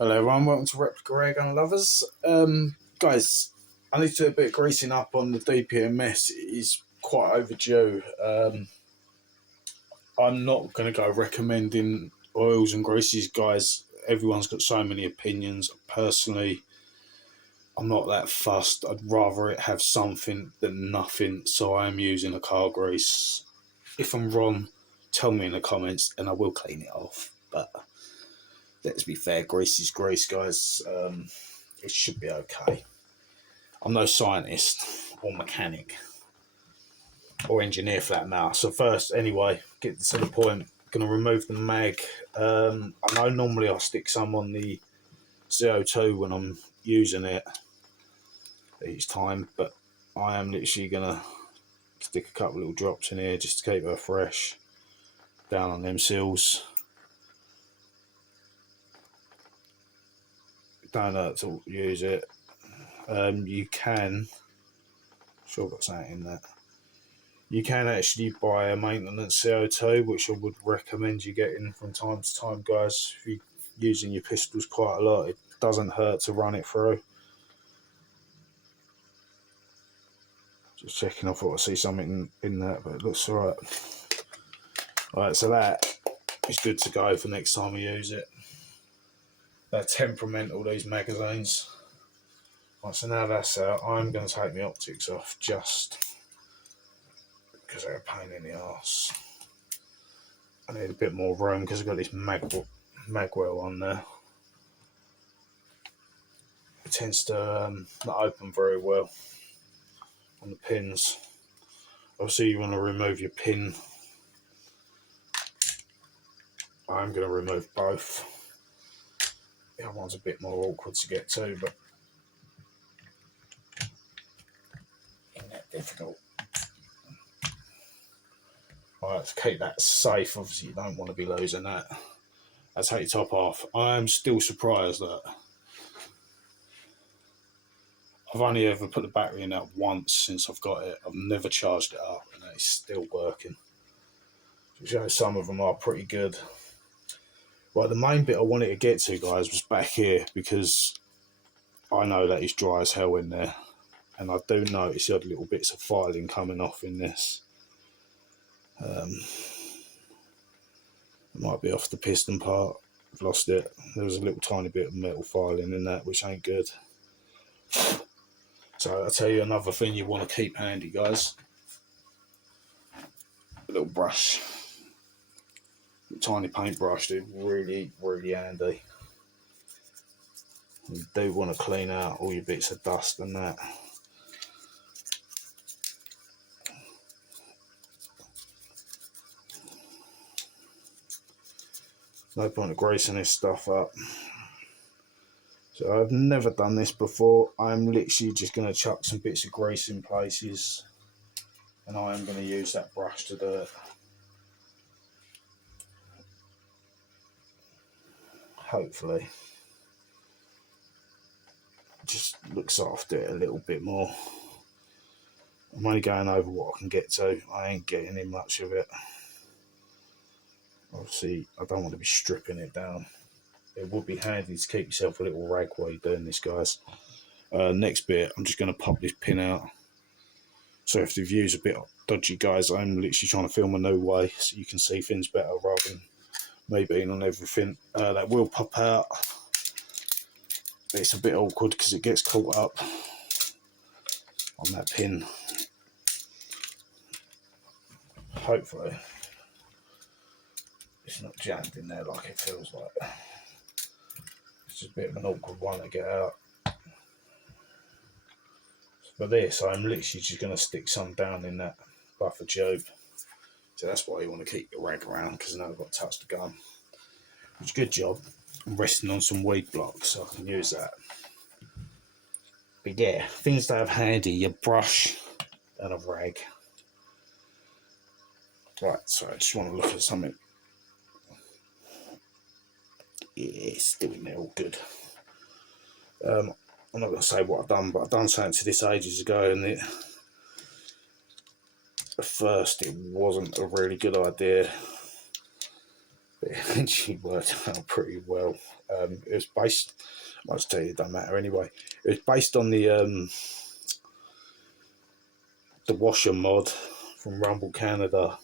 Hello everyone, welcome to Replica Airgun Lovers. Guys, I need to do a bit of greasing up on the dpms. It is quite overdue. I'm not going to go recommending oils and greases, guys. Everyone's got so many opinions. Personally, I'm not that fussed. I'd rather it have something than nothing, so I am using a car grease. If I'm wrong, tell me in the comments and I will clean it off, but let's be fair, grease is grease, guys. It should be okay. I'm no scientist or mechanic or engineer for that matter. So first, anyway, get to the point. Going to remove the mag. I know normally I stick some on the CO2 when I'm using it each time, but I am literally going to stick a couple little drops in here just to keep her fresh down on them seals. Don't hurt to use it. You can, sure I've got something in that. You can actually buy a maintenance CO2, which I would recommend you getting from time to time, guys. If you're using your pistols quite a lot, it doesn't hurt to run it through. Just checking, I thought I see something in that, but it looks alright. Alright, so that is good to go for next time we use it. They're temperamental, these magazines. Right, so now that's out, I'm going to take my optics off just because they're a pain in the arse. I need a bit more room because I've got this magwell on there. It tends to not open very well on the pins. Obviously you want to remove your pin. I'm going to remove both. The other one's a bit more awkward to get to, but ain't that difficult. Alright, to keep that safe, obviously you don't want to be losing that. I take your top off. I am still surprised that I've only ever put the battery in that once since I've got it. I've never charged it up and it's still working. So some of them are pretty good. Right, the main bit I wanted to get to, guys, was back here because I know that it's dry as hell in there. And I do notice the odd little bits of filing coming off in this. It might be off the piston part. I've lost it. There was a little tiny bit of metal filing in that, which ain't good. So I'll tell you another thing you want to keep handy, guys. A little brush. A tiny paintbrush, dude. Really, really handy. You do want to clean out all your bits of dust and that. No point of greasing this stuff up. So I've never done this before. I'm literally just going to chuck some bits of grease in places and I am going to use that brush to do it. Hopefully. Just looks after it a little bit more. I'm only going over what I can get to. I ain't getting in much of it. Obviously, I don't want to be stripping it down. It would be handy to keep yourself a little rag while you're doing this, guys. Next bit, I'm just going to pop this pin out. So if the view's a bit dodgy, guys, I'm literally trying to film a new way so you can see things better rather than me being on everything. That will pop out. It's a bit awkward because it gets caught up on that pin. Hopefully it's not jammed in there like it feels like. It's just a bit of an awkward one to get out. For this, I'm literally just going to stick some down in that buffer tube. So that's why you want to keep your rag around, because now I've got to touch the gun. Which, good job. I'm resting on some weed blocks, so I can use that. But yeah, things to have handy, your brush and a rag. Right, so I just want to look at something. Yeah, it's still in there, all good. I'm not going to say what I've done, but I've done something to this ages ago, and at first it wasn't a really good idea. But it eventually worked out pretty well. It was based, I must tell you, it don't matter anyway. It was based on the washer mod from Rumble Canada.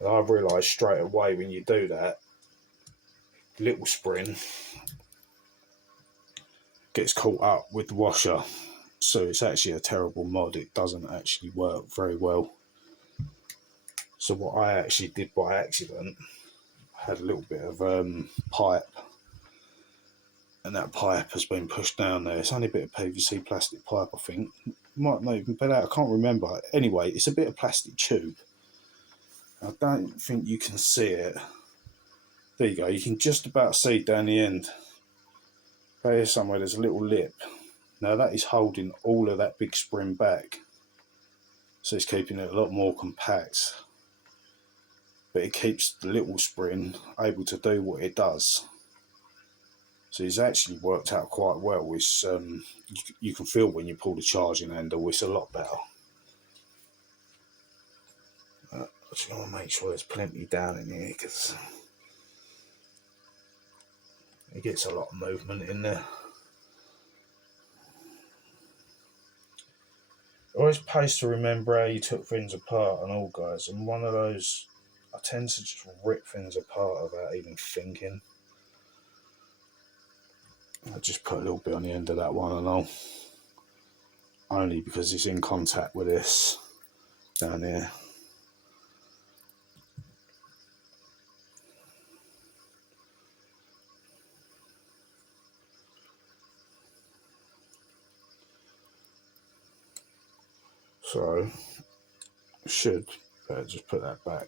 And I realised straight away when you do that, little spring gets caught up with the washer. So it's actually a terrible mod. It doesn't actually work very well. So what I actually did by accident, I had a little bit of pipe, and that pipe has been pushed down there. It's only a bit of PVC plastic pipe, I think. Might not even be that, I can't remember. Anyway, it's a bit of plastic tube. I don't think you can see it. There you go, you can just about see down the end. There somewhere there's a little lip. Now that is holding all of that big spring back. So it's keeping it a lot more compact. But it keeps the little spring able to do what it does. So it's actually worked out quite well. It's you can feel when you pull the charging handle, it's a lot better. I just want to make sure there's plenty down in here because it gets a lot of movement in there. Always pays to remember how you took things apart and all, guys. I'm one of those, I tend to just rip things apart without even thinking. I just put a little bit on the end of that one and all. Only because it's in contact with this down here. So, should just put that back.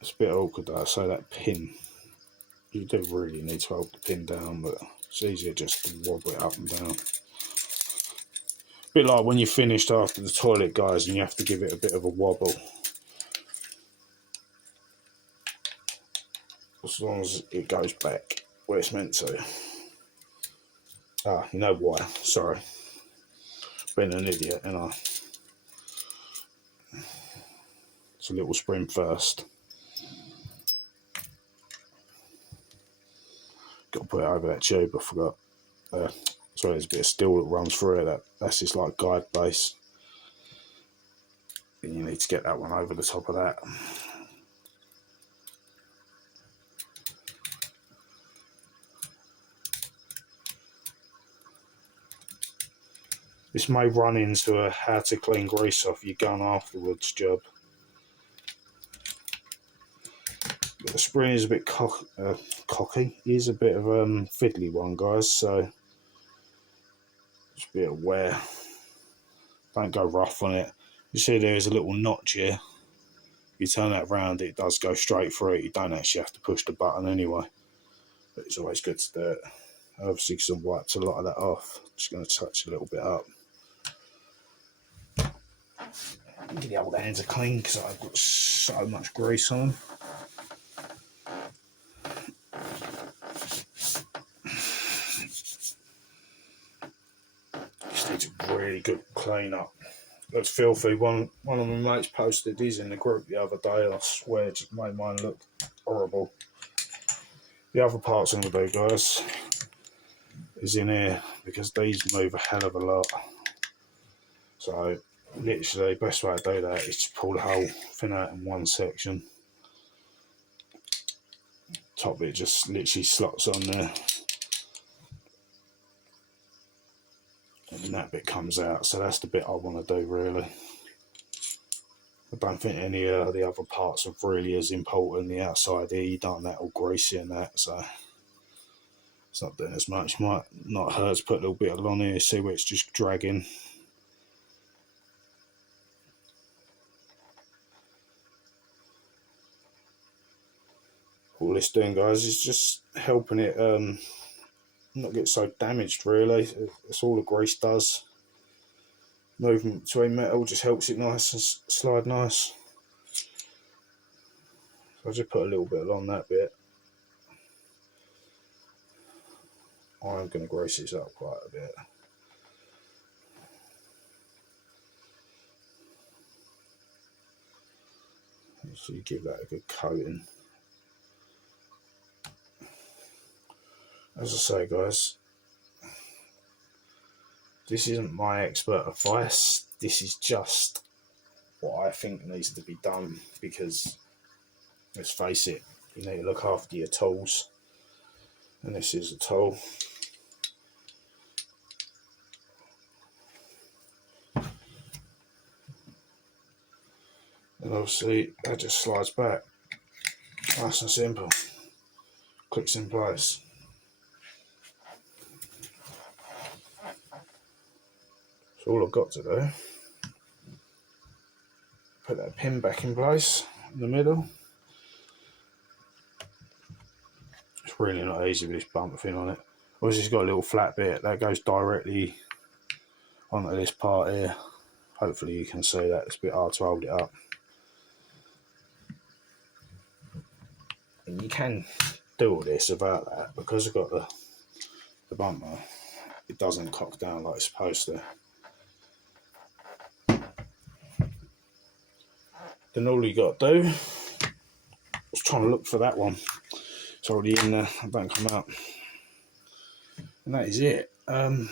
It's a bit awkward though, so that pin, you do really need to hold the pin down, but it's easier just to wobble it up and down. A bit like when you're finished after the toilet, guys, and you have to give it a bit of a wobble. As long as it goes back where it's meant to. Ah, you know why, sorry. Been an idiot, and it's a little spring first. Got to put it over that tube, I forgot. Sorry, there's a bit of steel that runs through it. That's just like guide base. And you need to get that one over the top of that. This may run into a how to clean grease off your gun afterwards job. But the spring is a bit cocky. It is a bit of a fiddly one, guys, so just be aware. Don't go rough on it. You see there is a little notch here. You turn that round, it does go straight through it. You don't actually have to push the button anyway. But it's always good to do it. Obviously, because I've wiped a lot of that off. Just going to touch a little bit up. Get the old hands are clean because I've got so much grease on. Just needs a really good clean up. Looks filthy. One of my mates posted his in the group the other day. I swear it just made mine look horrible. The other parts I'm going to do, guys, is in here because these move a hell of a lot. So literally the best way to do that is to pull the whole thing out in one section. Top bit just literally slots on there. And that bit comes out, so that's the bit I want to do really. I don't think any of the other parts are really as important. The outside here, you don't that all greasy and that, so it's not doing as much. Might not hurt to put a little bit along here, see where it's just dragging. All this doing, guys, is just helping it not get so damaged really. That's all the grease does. Movement between metal just helps it nice and slide nice. So I'll just put a little bit along that bit. I'm going to grease this up quite a bit. So you give that a good coating. As I say, guys, this isn't my expert advice. This is just what I think needs to be done, because let's face it, you need to look after your tools, and this is a tool. And obviously that just slides back, nice and simple, clicks in place. So all I've got to do, put that pin back in place in the middle. It's really not easy with this bumper thing on it. Obviously it's got a little flat bit that goes directly onto this part here. Hopefully you can see that, it's a bit hard to hold it up. And you can do all this without that, because I've got the bumper, it doesn't cock down like it's supposed to. Then all you got to do, I was trying to look for that one, it's already in there, it don't come out. And that is it. I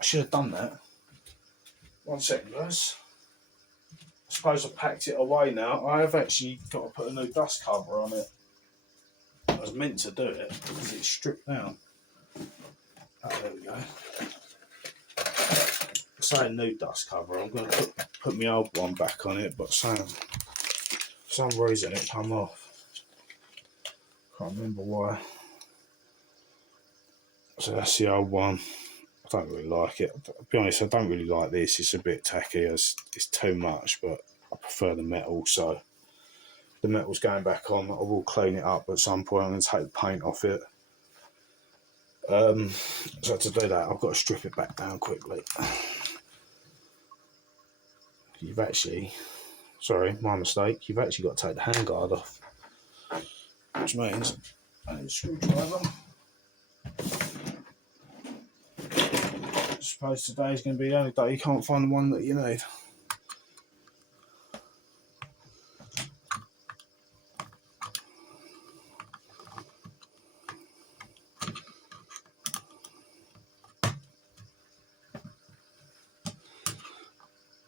should have done that. 1 second, guys. I suppose I packed it away now. I have actually got to put a new dust cover on it. I was meant to do it because it's stripped down. Oh, there we go. Say a new dust cover. I'm going to put my old one back on it, but for some reason it come off. Can't remember why. So that's the old one. I don't really like it. To be honest, I don't really like this. It's a bit tacky. It's too much, but I prefer the metal. So the metal's going back on. I will clean it up at some point. I'm going to take the paint off it. So to do that, I've got to strip it back down quickly. You've actually, sorry, my mistake. You've actually got to take the handguard off, which means I need a screwdriver. I suppose today is going to be the only day you can't find the one that you need.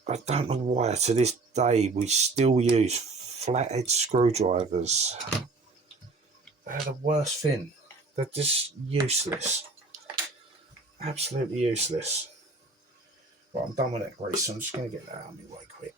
I don't know why to this day we still use flathead screwdrivers. They're the worst thing. They're just useless. Absolutely useless. Right, I'm done with that grease, so I'm just going to get that out of my way quick.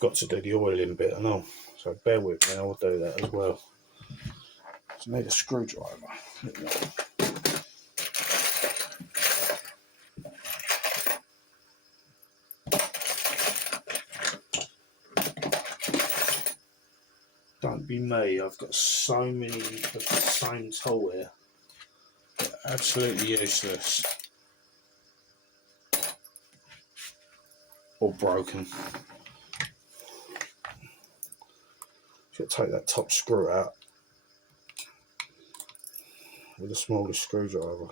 Got to do the oiling bit and all, so bear with me, I'll do that as well. So I need a screwdriver. Don't be me, I've got so many of the same tool here. They're absolutely useless. Or broken. Take that top screw out with a smaller screwdriver.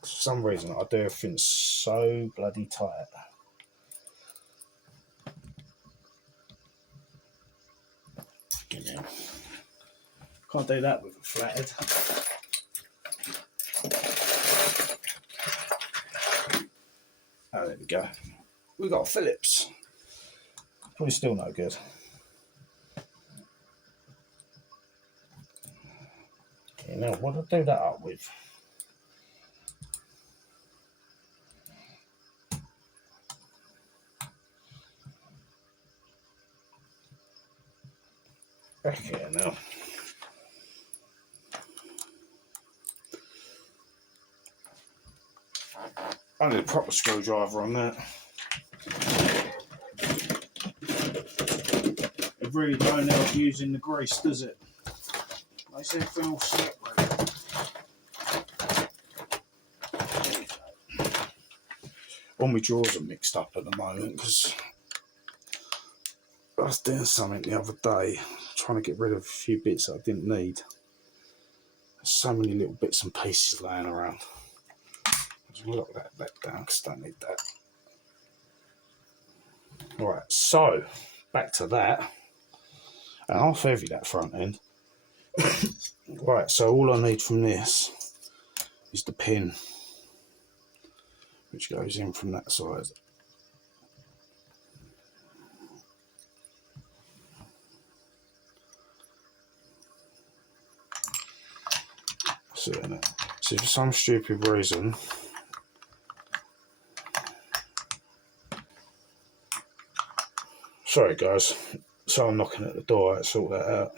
For some reason I do everything so bloody tight. Get me out. Can't do that with a flathead. Oh, there we go. We've got Phillips. Probably still no good. Okay, now what do I do that up with? Back here now. I need a proper screwdriver on that. It really don't help using the grease, does it? Makes everything all slippery. All my drawers are mixed up at the moment because I was doing something the other day, trying to get rid of a few bits that I didn't need. There's so many little bits and pieces laying around. I'll lock that back down because I don't need that. Alright, so back to that. And half heavy that front end. Right, so all I need from this is the pin, which goes in from that side. So for some stupid reason, sorry guys, so I'm knocking at the door, let's sort that out.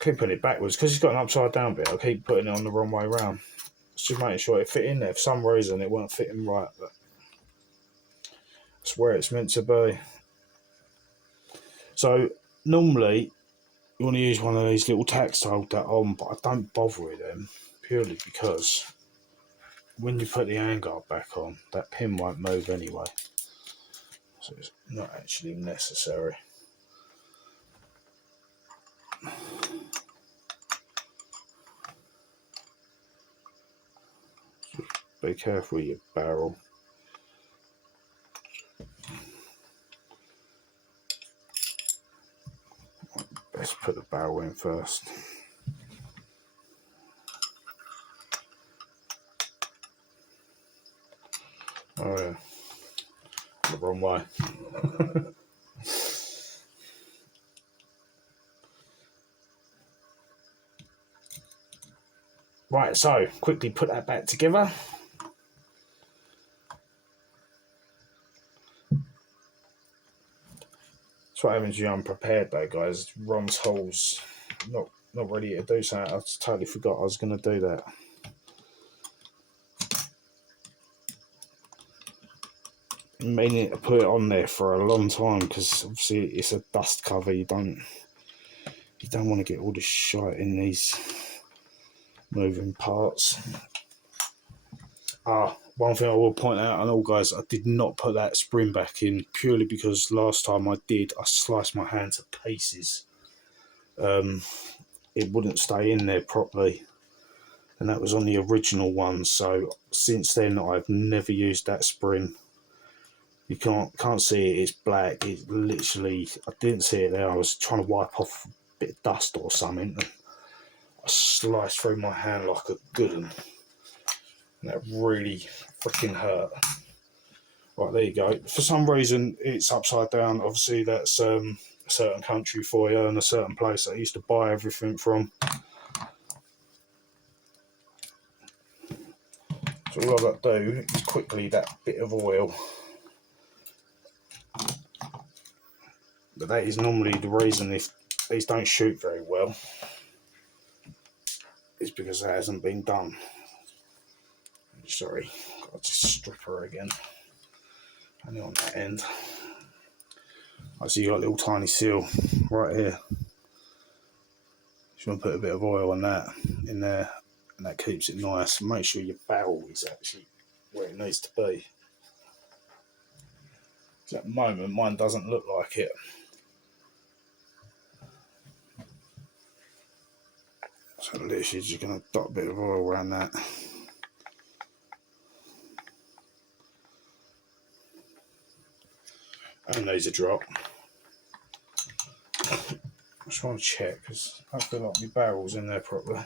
Keep putting it backwards because it's got an upside down bit. I keep putting it on the wrong way around. It's just making sure it fit in there. For some reason it won't fit in right, but that's where it's meant to be. So normally you want to use one of these little tacks to hold that on, but I don't bother with them purely because when you put the handguard back on, that pin won't move anyway. So it's not actually necessary. Be careful with your barrel. Let's put the barrel in first. Oh yeah, the wrong way. Right, so quickly put that back together. That's what happens when you're unprepared though, guys. Ron's holes not ready to do something. I totally forgot I was going to do that. Meaning to put it on there for a long time because obviously it's a dust cover. You don't want to get all the shite in these moving parts. One thing I will point out on all guys, I did not put that spring back in purely because last time I did, I sliced my hand to pieces. It wouldn't stay in there properly, and that was on the original one. So since then I've never used that spring. You can't see it, it's black. It literally, I didn't see it there. I was trying to wipe off a bit of dust or something, and I sliced through my hand like a good one. And that really freaking hurt. Right, there you go. For some reason it's upside down. Obviously that's a certain country for you and a certain place I used to buy everything from. So all I've got to do is quickly that bit of oil. But that is normally the reason if these don't shoot very well. It's because that hasn't been done. Sorry, got to strip her again. Only on that end. I see you got a little tiny seal right here. Just want to put a bit of oil on that in there, and that keeps it nice. Make sure your barrel is actually where it needs to be. At the moment, mine doesn't look like it. So literally just going to dot a bit of oil around that. And these a drop. I just want to check because I feel like my barrel's in there properly.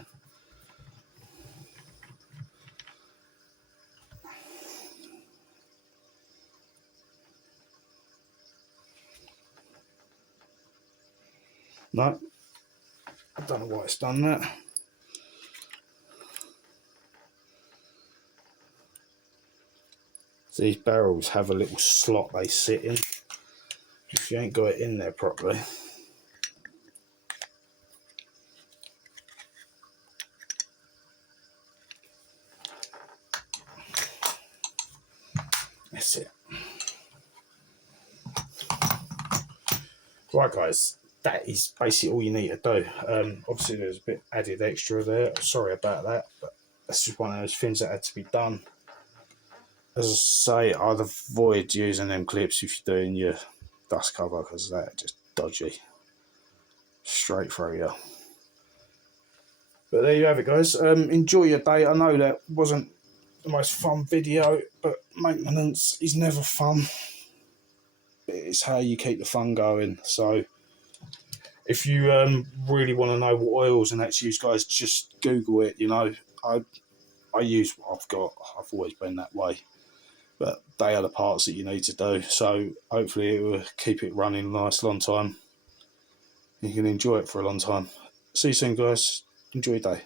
No, I don't know why it's done that. So these barrels have a little slot they sit in. If you ain't got it in there properly. That's it. Right guys, that is basically all you need to do. Obviously there's a bit added extra there, sorry about that, but that's just one of those things that had to be done. As I say, I'd avoid using them clips if you're doing your dust cover, because they're just dodgy. Straight through you. But there you have it, guys. Enjoy your day. I know that wasn't the most fun video, but maintenance is never fun. It's how you keep the fun going. So if you really want to know what oils and that's used, guys, just Google it. You know, I use what I've got. I've always been that way. But they are the parts that you need to do. So hopefully it will keep it running a nice long time. You can enjoy it for a long time. See you soon, guys. Enjoy your day.